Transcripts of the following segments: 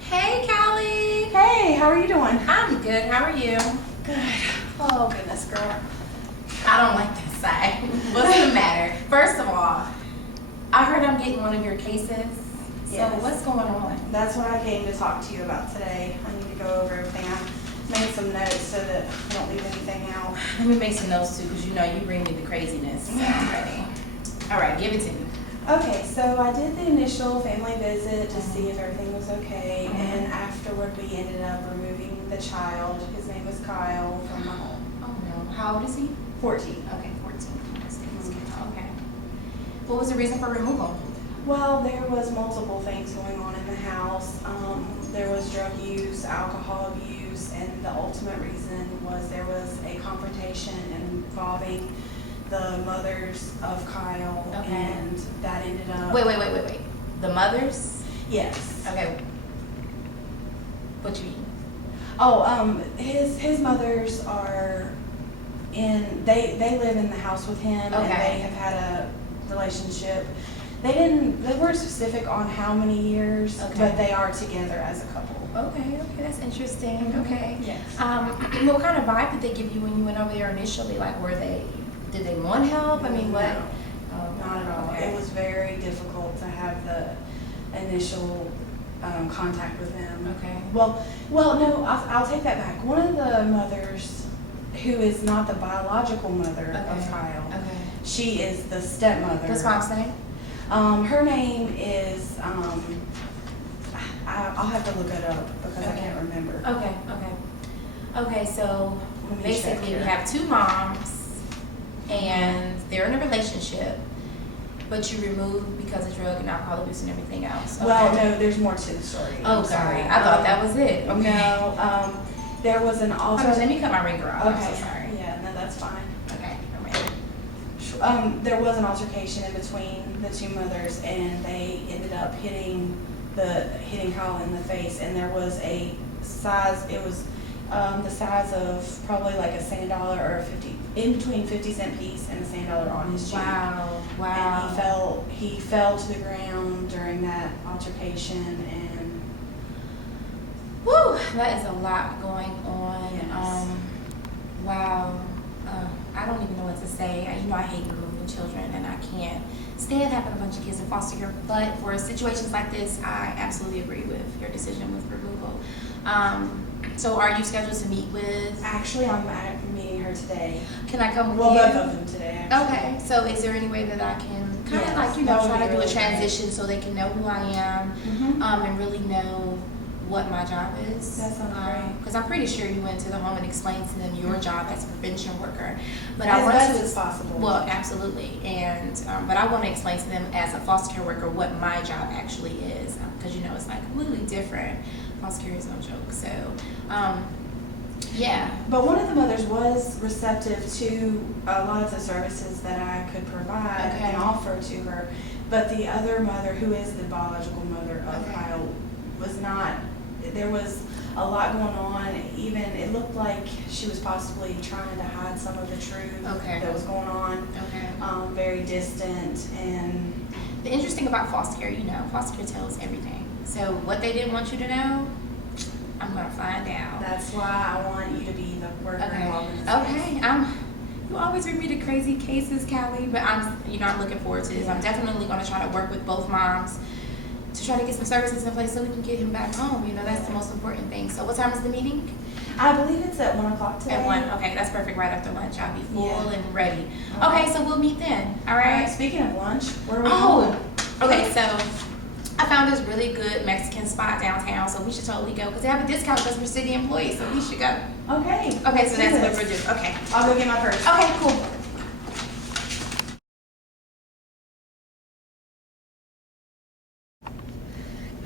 Hey, Callie. Hey, how are you doing? I'm good. How are you? Good. Oh, goodness, girl. I don't like that side. What's the matter? First of all, I heard I'm getting one of your cases. So Yes. what's going on? That's what I came to talk to you about today. I need to go over everything. I made some notes so that I don't leave anything out. Let me make some notes too, because you know you bring me the craziness. So I'm ready. All right, give it to me. Okay, so I did the initial family visit to see if everything was okay, and afterward we ended up removing the child. His name was Kyle from my home. Oh no. How old is he? 14. Okay, 14. Okay. What was the reason for removal? Well, there was multiple things going on in the house. There was drug use, alcohol abuse, and the ultimate reason was there was a confrontation involving the mothers of Kyle, Okay. and that ended up... Wait. The mothers? Yes. Okay. What you mean? Oh, his mothers are they live in the house with him, and Okay. they have had a relationship. They weren't specific on how many years, Okay. but they are together as a couple. Okay, that's interesting. Okay. Yes. What kind of vibe did they give you when you went over there initially? Like, did they want help? I mean, what? No, not at all. Okay. It was very difficult to have the initial contact with them. Okay. Well, no, I'll take that back. One of the mothers, who is not the biological mother of Kyle, Okay. she is the stepmother. What's mom's name? Her name is, I'll have to look it up because I can't remember. Okay, so Let me check basically we here. have two moms and they're in a relationship, but you removed because of drug and alcohol abuse and everything else. Okay. Well, no, there's more to the story. Oh, I'm sorry. I thought that was it. Okay. No, there was an Hold on, let alternate. me cut my ringer off. Okay. I'm so sorry. Yeah, no, that's fine. Okay, I'm ready. There was an altercation in between the two mothers, and they ended up hitting Kyle in the face, and there was a size. It was the size of probably like a sand dollar or a 50, in between 50-cent piece and a sand dollar on his cheek. Wow. And he fell to the ground during that altercation, and Woo, that is a lot going on. Yes. Wow. I don't even know what to say. You know, I hate removing children, and I can't stand having a bunch of kids in foster care. But for situations like this, I absolutely agree with your decision with removal. So are you scheduled to meet with? actually I'm meeting her today. Can I come with Well, you? both of them today, actually. Okay. So is there any way that I can kind of Yes, like, that would try be to do a really great. transition so they can know who I am, Mhm. and really know what my job is? That sounds great. Because I'm pretty sure you went to the home and explained to them your job as a prevention worker. But As I want best to, as possible. well, absolutely. And but I want to explain to them as a foster care worker what my job actually is, because it's like completely different. Foster care is no joke. So, yeah. But one of the mothers was receptive to a lot of the services that I could provide Okay. and offer to her. But the other mother, who is the biological mother of Okay. Kyle, was not. There was a lot going on. Even it looked like she was possibly trying to hide some of the truth Okay. that was going on. Okay. Very distant, and The interesting about foster care, foster care tells everything. So what they didn't want you to know, I'm gonna find out. that's why I want you to be the worker involved in this. Okay. You always bring me to crazy cases, Callie, but I'm looking forward to this. I'm definitely going to try to work with both moms to try to get some services in place so we can get him back home. That's the most important thing. So what time is the meeting? I believe it's at 1 o'clock today. At 1. Okay, that's perfect. Right after lunch, I'll be full Yeah. and ready. Okay. Okay, so we'll meet then. All All right. right. Speaking of lunch, where are we Oh, going? okay. So I found this really good Mexican spot downtown, so we should totally go because they have a discount because we're city employees, so we should go. Okay. Okay, let's so do that's what this. we're doing. Okay. I'll go get my purse. Okay, cool.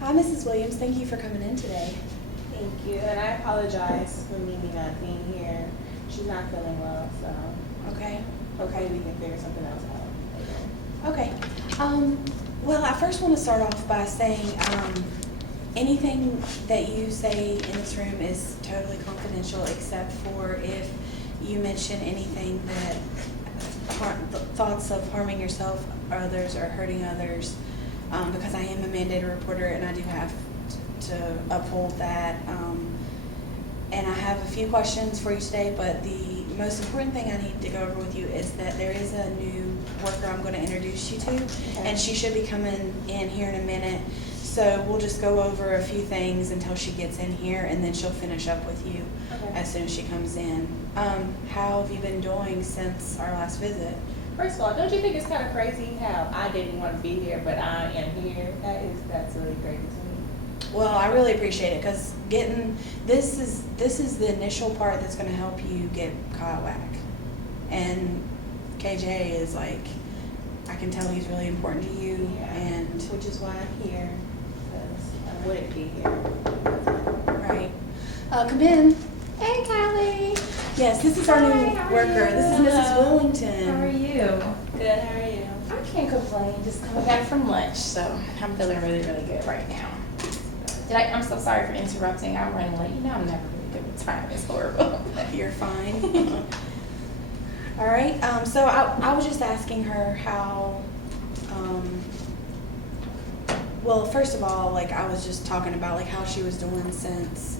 Hi, Mrs. Williams. Thank you for coming in today. Thank you, and I apologize for Mimi not being here. She's not feeling well, so Okay. hopefully we can figure something else out later. Okay. Well, I first want to start off by saying anything that you say in this room is totally confidential, except for if you mention anything that thoughts of harming yourself or others or hurting others. because I am a mandated reporter and I do have to uphold that. And I have a few questions for you today, but the most important thing I need to go over with you is that there is a new worker I'm going to introduce you to, and she should be coming in here in a minute. So we'll just go over a few things until she gets in here, and then she'll finish up with you as soon as she comes in. How have you been doing since our last visit? First of all, don't you think it's kind of crazy how I didn't want to be here, but I am here? That's really crazy to me. Well, I really appreciate it because this is the initial part that's going to help you get Kyle back. And KJ is like, I can tell he's really important to you, and which is why I'm here, because I wouldn't be here. Right. Come in. Hey, Kylie. Yes, this is our Hi, new how are worker. you? This is Mrs. Willington. How are you? Good, how are you? I can't complain. Just coming back from lunch, so I'm feeling really, really good right now. I'm so sorry for interrupting. I'm running late. You know I'm never really good with time. It's horrible. You're fine. All right. So I was just asking her how. Well, first of all, like I was just talking about like how she was doing since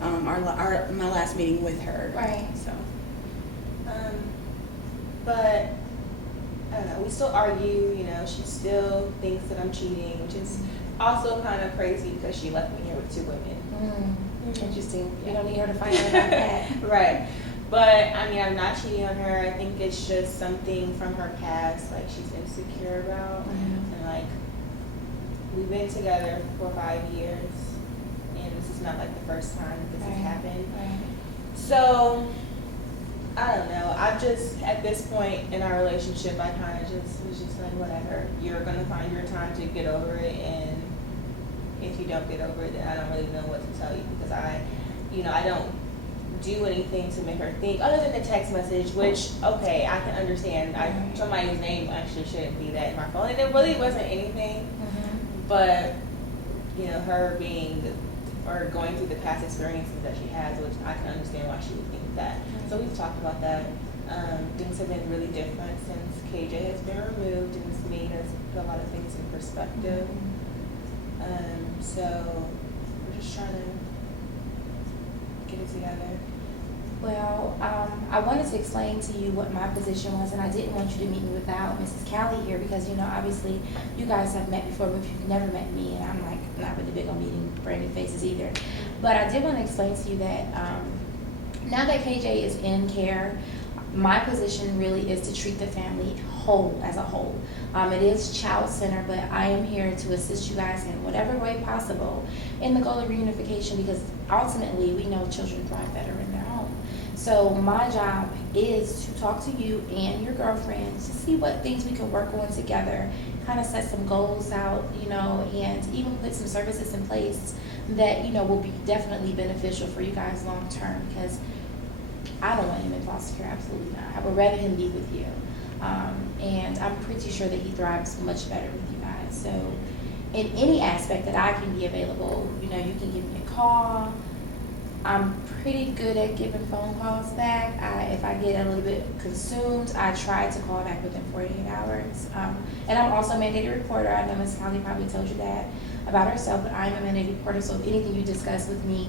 my last meeting with her. Right. So. But I don't know. We still argue. You know, she still thinks that I'm cheating, which is also kind of crazy because she left me here with 2 women. Interesting. You don't need her to find out about that. Right. But I mean, I'm not cheating on her. I think it's just something from her past, like she's insecure about, and like we've been together for 5 years, and this is not like the first time this has happened. Right. So I don't know. I just at this point in our relationship, I kind of just was just like, whatever. You're gonna find your time to get over it, and if you don't get over it, then I don't really know what to tell you because I don't do anything to make her think other than the text message, which okay, I can understand. Somebody's name actually shouldn't be that in my phone, and it really wasn't anything. But you know, her or going through the past experiences that she has, which I can understand why she would think that. So we've talked about that. Things have been really different since KJ has been removed, and it's made us put a lot of things in perspective. So we're just trying to get it together. Well, I wanted to explain to you what my position was, and I didn't want you to meet me without Mrs. Callie here because, you know, obviously you guys have met before, but you've never met me, and I'm like not really big on meeting brand new faces either. But I did want to explain to you that now that KJ is in care, my position really is to treat the family as a whole. It is child center, but I am here to assist you guys in whatever way possible in the goal of reunification because ultimately we know children thrive better in their home. So my job is to talk to you and your girlfriend to see what things we can work on together, kind of set some goals out, you know, and even put some services in place that, you know, will be definitely beneficial for you guys long term because I don't want him in foster care, absolutely not. I would rather him be with you. And I'm pretty sure that he thrives much better with you guys. So in any aspect that I can be available, you know, you can give me a call. I'm pretty good at giving phone calls back. If I get a little bit consumed, I try to call back within 48 hours. And I'm also a mandated reporter. I know Ms. Holly probably told you that about herself, but I'm a mandated reporter, so if anything you discuss with me,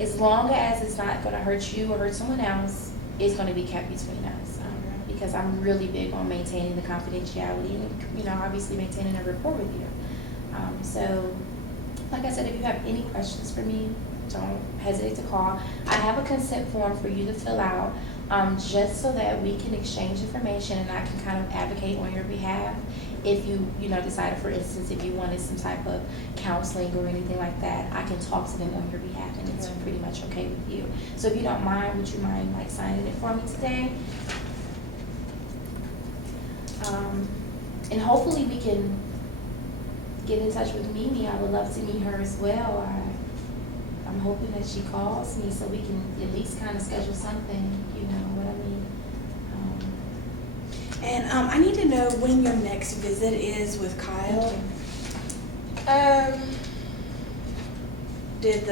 as long as it's not going to hurt you or hurt someone else, it's going to be kept between us. Because I'm really big on maintaining the confidentiality and, you know, obviously maintaining a rapport with you. So, like I said, if you have any questions for me, don't hesitate to call. I have a consent form for you to fill out just so that we can exchange information and I can kind of advocate on your behalf. If you decided, for instance, if you wanted some type of counseling or anything like that, I can talk to them on your behalf and it's pretty much okay with you. So if you don't mind, would you mind like signing it for me today? And hopefully we can get in touch with Mimi. I would love to meet her as well. I'm hoping that she calls me so we can at least kind of schedule something, you know what I mean? And I need to know when your next visit is with Kyle. Did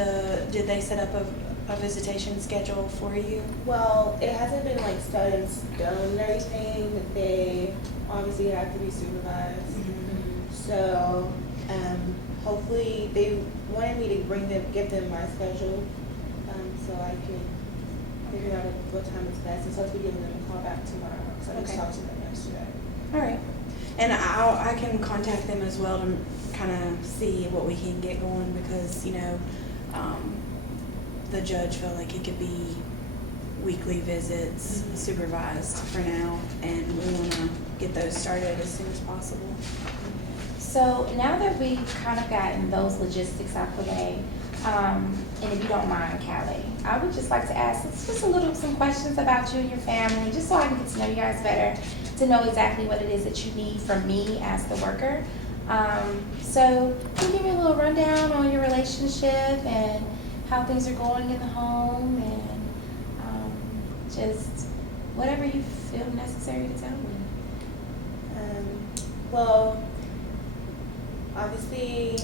they set up a visitation schedule for you? Well, it hasn't been like set in stone and everything, but they obviously have to be supervised. So, hopefully they wanted me to give them my schedule, so I can figure out what time is best. And so I'll be giving them a call back tomorrow, because I just Okay. talked to them yesterday. All right. And I can contact them as well to kind of see what we can get going because, the judge felt like it could be weekly visits supervised for now, and we want to get those started as soon as possible. So now that we've kind of gotten those logistics out the way, and if you don't mind, Callie, I would just like to ask just some questions about you and your family, just so I can get to know you guys better, to know exactly what it is that you need from me as the worker. So can you give me a little rundown on your relationship and how things are going in the home, and just whatever you feel necessary to tell me. Well, obviously,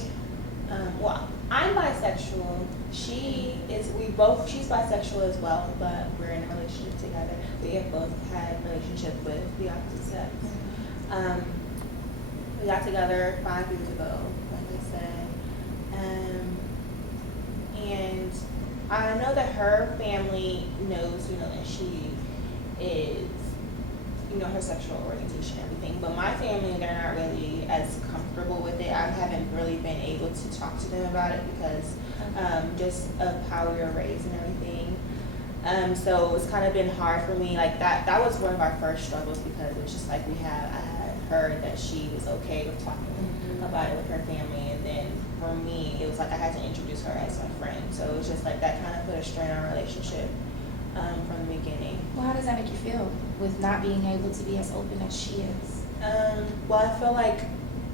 I'm bisexual. She's bisexual as well, but we're in a relationship together. We have both had a relationship with the opposite sex. We got together 5 years ago, like I said. And I know that her family knows, that she is, her sexual orientation and everything. But my family, they're not really as comfortable with it. I haven't really been able to talk to them about it because just of how we were raised and everything. So it's kind of been hard for me. Like that was one of our first struggles because it was just like I had heard that she was okay with talking about it with her family, and then for me, it was like I had to introduce her as my friend. So it was just like that kind of put a strain on our relationship from the beginning. Well, how does that make you feel with not being able to be as open as she is? Well, I feel like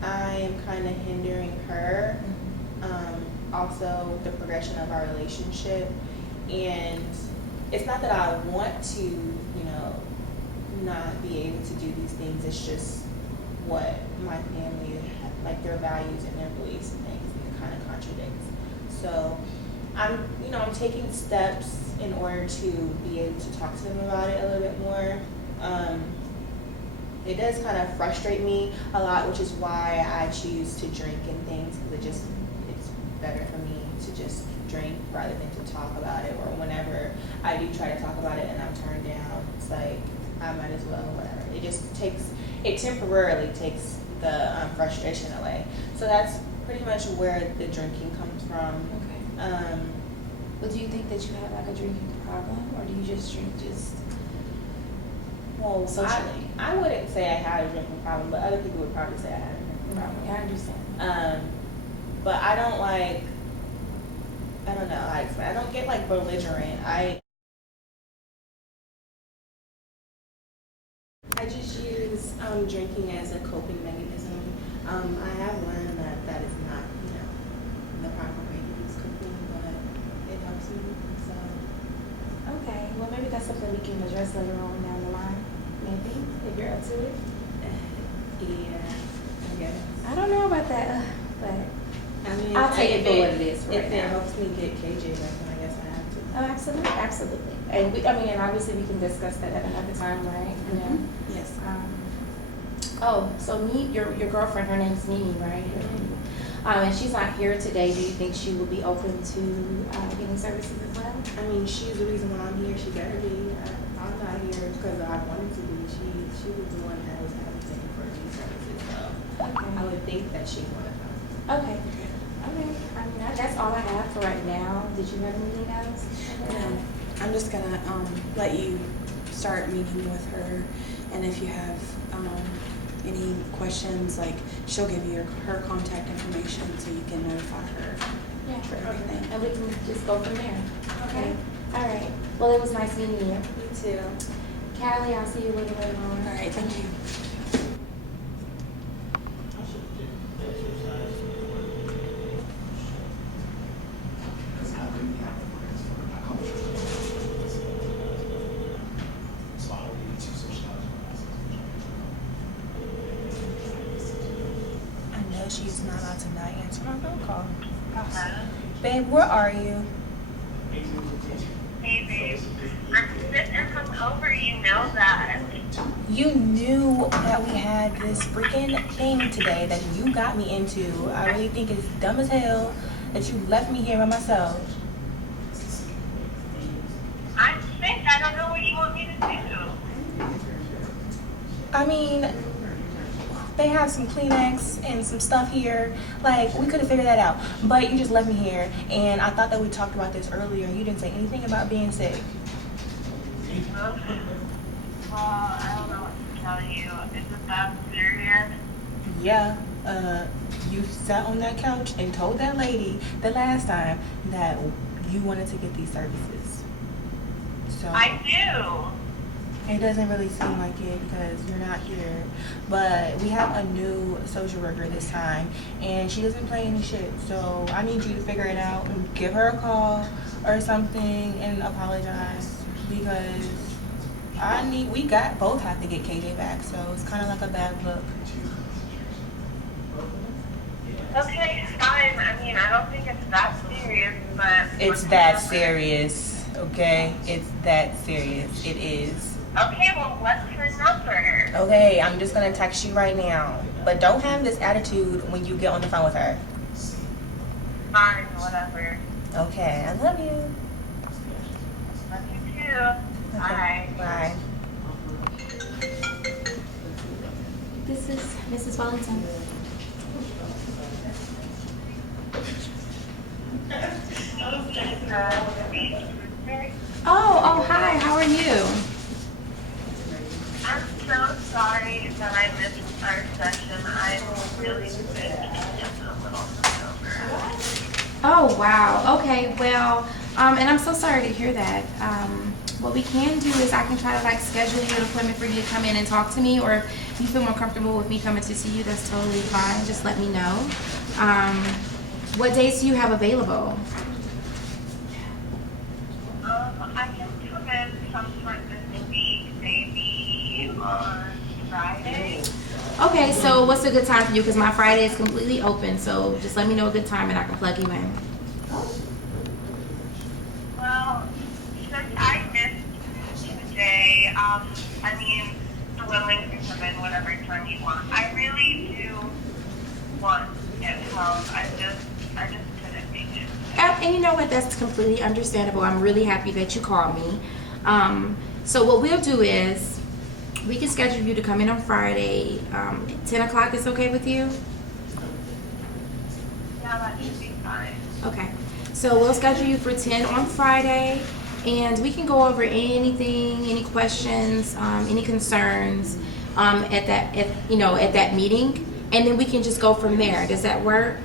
I am kind of hindering her. Also, the progression of our relationship, and it's not that I want to, not be able to do these things. It's just what my family, like their values and their beliefs and things, it kind of contradicts. So I'm taking steps in order to be able to talk to them about it a little bit more. It does kind of frustrate me a lot, which is why I choose to drink and things, because it's better for me to just drink rather than to talk about it. Or whenever I do try to talk about it and I'm turned down, it's like I might as well, whatever. It temporarily takes the frustration away. So that's pretty much where the drinking comes from. Okay. But do you think that you have like a drinking problem, or do you just drink Well, socially? I wouldn't say I had a drinking problem, but other people would probably say I had a drinking problem. Yeah, I understand. But I don't know how to explain. I don't get like belligerent. I just use drinking as a coping mechanism. I have learned that is not, the proper way to use coping, but it helps me. So. Okay, well maybe that's something we can address later on down the line, maybe, if you're up to it. Yeah, I guess. I don't know about that, but I mean, I'll take it for what it is right if it now. helps me get KJ back, then I guess I have to. Oh, absolutely, absolutely. And and obviously we can discuss that at another time, right? Yes. So your girlfriend, her name's Mimi, right? And she's not here today. Do you think she will be open to getting services as well? I mean, she's the reason why I'm here. She better be. I'm not here because I wanted to be. She was the one that was advocating for these services, so Okay. I would think that she'd want to come. Okay. Okay. I mean, that's all I have for right now. Did you have anything else? I'm just gonna let you start meeting with her, and if you have any questions, like she'll give you her contact information so you can notify her for everything. And we can just go from there. Okay. All right. Well, it was nice meeting you. You too. Callie, I'll see you later on. All right, thank you. I know she's not allowed to not answer my phone call. Babe, where are you? Hey, babe. I'm sitting hungover. You know that. You knew that we had this freaking thing today that you got me into. I really think it's dumb as hell that you left me here by myself. I'm sick. I don't know what you want me to do. I mean, they have some Kleenex and some stuff here. Like, we could have figured that out. But you just left me here. And I thought that we talked about this earlier. You didn't say anything about being sick. Well, I don't know what to tell you. Is it that serious? Yeah, you sat on that couch and told that lady the last time that you wanted to get these services. So I do. it doesn't really seem like it because you're not here. But we have a new social worker this time and she doesn't play any shit. So I need you to figure it out and give her a call or something and apologize because we both have to get KJ back. So it's kind of like a bad look. Okay, fine. I mean, I don't think it's that serious, but... It's that serious, okay? It's that serious. It is. Okay, well, what's her number? Okay, I'm just gonna text you right now. But don't have this attitude when you get on the phone with her. Fine, whatever. Okay, I love you. Love you too. Okay, Bye. bye. This is Mrs. Wellington. Oh, hi, how are you? I'm so sorry that I missed our session. I'm really sick and just a little hungover. Oh, wow, okay, well, and I'm so sorry to hear that. What we can do is I can try to schedule you an appointment for you to come in and talk to me, or if you feel more comfortable with me coming to see you, that's totally fine, just let me know. What days do you have available? I can come in sometime this week, maybe on Friday. Okay, so what's a good time for you? Because my Friday is completely open, so just let me know a good time and I can plug you in. Well, since I missed today, I mean, I'm willing to come in whatever time you want. I really do want to get help. I just couldn't make it. And you know what? That's completely understandable. I'm really happy that you called me. So what we'll do is we can schedule you to come in on Friday. 10 o'clock is okay with you? Yeah, that should be fine. Okay. So we'll schedule you for 10 on Friday, and we can go over anything, any questions, any concerns at that meeting, and then we can just go from there. Does that work?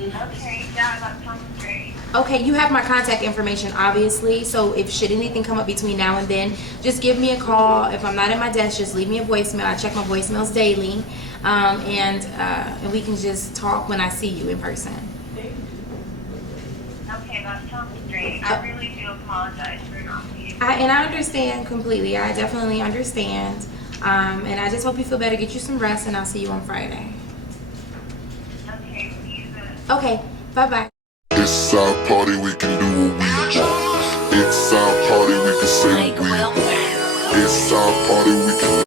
Okay, yeah, that sounds great. Okay, you have my contact information, obviously, so if should anything come up between now and then, just give me a call. If I'm not at my desk, just leave me a voicemail. I check my voicemails daily, and we can just talk when I see you in person. Okay, that sounds great. I really do apologize for not being And I understand completely. I definitely understand, and I just hope you feel better. Get you some rest, and I'll see you on Friday. okay. See you then. Okay, bye-bye. It's our party, we can do what we want. It's our party, we can say what we want. It's our party, we can